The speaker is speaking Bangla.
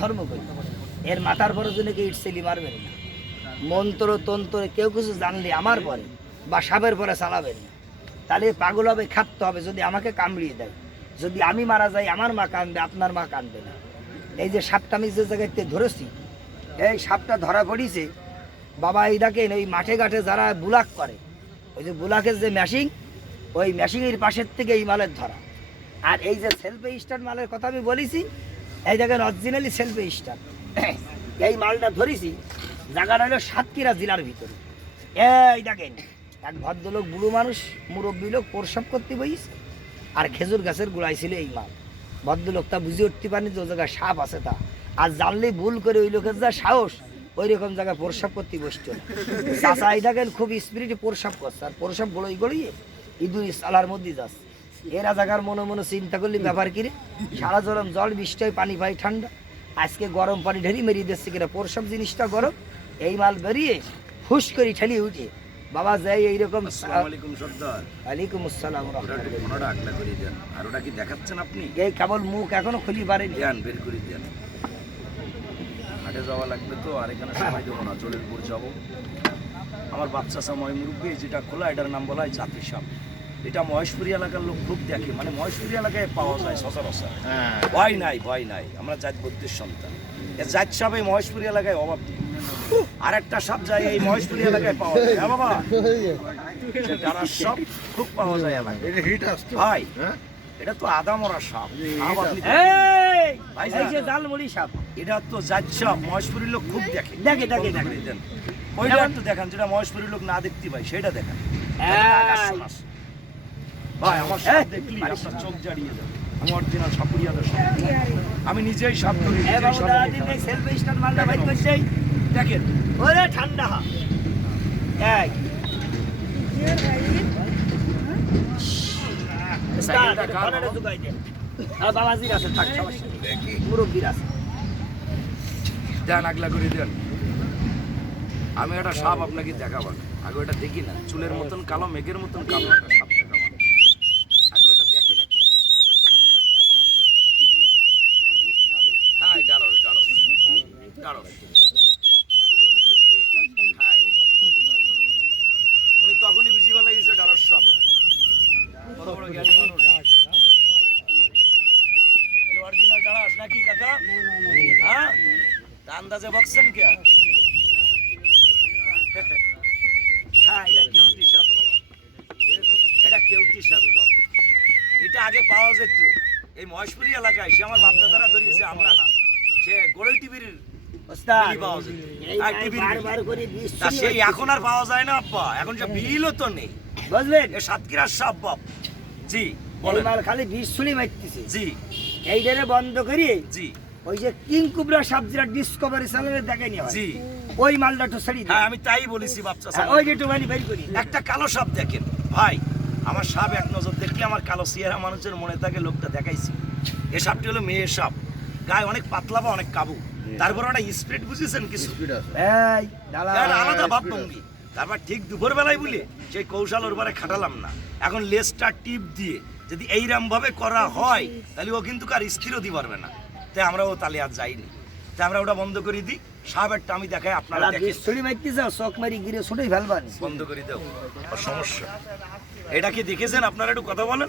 ধর্ম এর মাথার পরে জন্য ইটসেলি মারবেন না, মন্ত্র তন্ত্র, কেউ কিছু জানলে আমার পরে বা সাপের পরে চালাবেন না। তাহলে পাগল হবে হবে, যদি আমাকে কামড়িয়ে দেয়। যদি আমি মারা যাই, আমার মা কাঁদবে আপনার মা কাঁদবে না। এই যে সাপটা আমি যে জায়গাতে ধরেছি, এই সাপটা ধরা পড়িছে, বাবা এই দেখেন এই মাঠে ঘাটে যারা বুলাক করে, ওই যে বুলাকের যে মেশিন ওই মেশিনের পাশের থেকে এই মালের ধরা। আর এই যে সেলফে স্টার্ট মালের কথা আমি বলেছি এই দেখেন অরিজিনালি সেলফে স্টার্ট এই মালটা ধরেছি, জায়গাটা হলো সাতক্ষীরা জেলার ভিতরে। এই দেখেন, এক ভদ্রলোক বুড়ো মানুষ, মুরব্বী লোক, প্রসাব করতে বইছে, আর খেজুর গাছের গোড়ায় ছিল এই মাল। ভদ্রলোক তা বুঝে উঠতে পারেনি যে জায়গায় সাপ আছে তা। আর জানলে ভুল করে ওই লোকের যা সাহস, ওই রকম জায়গায় প্রসাব করতে। চাচা এই দেখেন, খুব স্পিরিটে প্রসাব করছে, আর প্রসাব গড়ই গড়িয়ে ইঁদুর সালার মধ্যে যাচ্ছে। এরা জায়গার মনে মনে চিন্তা করলে ব্যাপার কিরে সারা জলম জল বৃষ্টি পানি পাই ঠান্ডা। আজকে গরম পানি ঢেলি মেরিয়ে দিচ্ছে কিনা? প্রসব জিনিসটা গরম। এই মাল বেরিয়ে ফুস করে ঠেলিয়ে উঠে। বাবা যাই এইরকম ওয়ালাইকুম আসসালাম আর কি দেখাচ্ছেন আপনি? এই কেবল মুখ এখনও খুলি পারেনি দেন বের করে দেন। হাটে যাওয়া লাগবে তো আর এখানে সময় দেবো না চলের যাব। আমার বাচ্চা সময় মুরব্বী যেটা খোলা এটার নাম বলা হয় জাতির সাপ এটা মহেশপুরি এলাকার লোক খুব দেখে মানে মহেশপুরি এলাকায় পাওয়া যায় সচরাচর। ভয় নাই ভয় নাই। আমরা জাত বৌদ্ধের সন্তান। জাত সাপ এই মহেশপুরি এলাকায় অভাব নেই। আর একটা সাপ যায় এই মহেশপুরি এলাকায় পাওয়া যায়। হ্যাঁ বাবা। সে ডানার সাপ খুব পাওয়া যায় এলাকায়। ভাই এটা তো আদা মরা সাপ সাপ আপনি এই ভাই যে জালমুড়ি সাপ। এটা তো জাত সাপ মহেশপুরের লোক খুব দেখে। দেখে, দেখে। দেন। ওইটা একটু দেখান যেটা মহেশপুরের লোক না দেখতে পাই সেটা দেখান। ভাই আমার সাপ দেখলি আপনার চোখ জারিয়ে যাবে আমি অরিজিনাল নিজেই সাপ ধরি। দেখেন ওরে ঠান্ডা হা। এই। সাইকেলটা কার ঘরে বাবা? ঢুকাই দে। আর বাবাজির আছে থাক সমস্যা নেই। আছে। দেন আগলা করে দেন। আমি একটা সাপ আপনাকে দেখাবো আগে ওটা দেখি না। চুলের মতন কালো মেঘের মতন কালো একটা সাপ দেখাবো আগে ওটা দেখি না আপনাকে। হ্যাঁ দাঁড়াও দাঁড়াও উনি তখনই বুঝি বলে গেছে দাঁড়ার সব। বড় অরিজিনাল দাঁড়াস নাকি কাকা? হ্যাঁ? আন্দাজে বকছেন কে? হ্যাঁ এটা কেউটি সাপ এটা কেউটি সাপই বাবা। এটা আগে পাওয়া যেত। এই মহেশপুরি এলাকায়, সে আমার বাপদাদারা ধরিয়েছে, আমরা না। সে গোড়ল টিভির ওস্তাদ। বিলি পাওয়া যেত এই আর ভাই টিভির বারবার করে বিষ তা ছুরি সেই এখন আর পাওয়া যায় না আব্বা। এখন যে বিলও তো নেই। বুঝলেন? সাতক্ষীরার সাপ বাপ। জি মাল খালি বিষ ছুরি মারতেছে। জি। এইটারে বন্ধ করিয়ে জি। ওই যে কিং কুবরা সাবজিরা ডিসকভারি চ্যানেলে দেখানি হয়? জি। ওই মালটা একটু ছেড়ে হ্যাঁ আমি তাই বলেছি বাচ্চা হ্যাঁ, ওই যে একটু বের করি একটা কালো সাপ দেখেন। ভাই আমার সাপ এক নজর দেখলে আমার কালো সিয়ারা মানুষের মনে থাকে লোকটা দেখাইছি। এ সাপটি হলো মেয়ের সাপ। গায়ে অনেক পাতলা বা অনেক কাবু। তারপর ওটা স্প্রেড বুঝেছেন কিছু? এই ডালা এর আলাদা ভাবভঙ্গি তারপর ঠিক দুপুর বেলায় বলে সেই কৌশল ওর বারে খাটালাম না। এখন লেজটা টিপ দিয়ে যদি এইরকম ভাবে করা হয় তাহলে ও কিন্তু কার স্থিরও দিতে পারবে না। তাই আমরা ও তালে আর যাইনি। তাই আমরা ওটা বন্ধ করে দিই। সাপেরটা আমি দেখাই আপনারা দেখেন। মারতে যাও মারি গিরে ছুটেই ফেলবানি। বন্ধ করে দাও। সমস্যা। এটা কি দেখেছেন? আপনারা একটু কথা বলেন।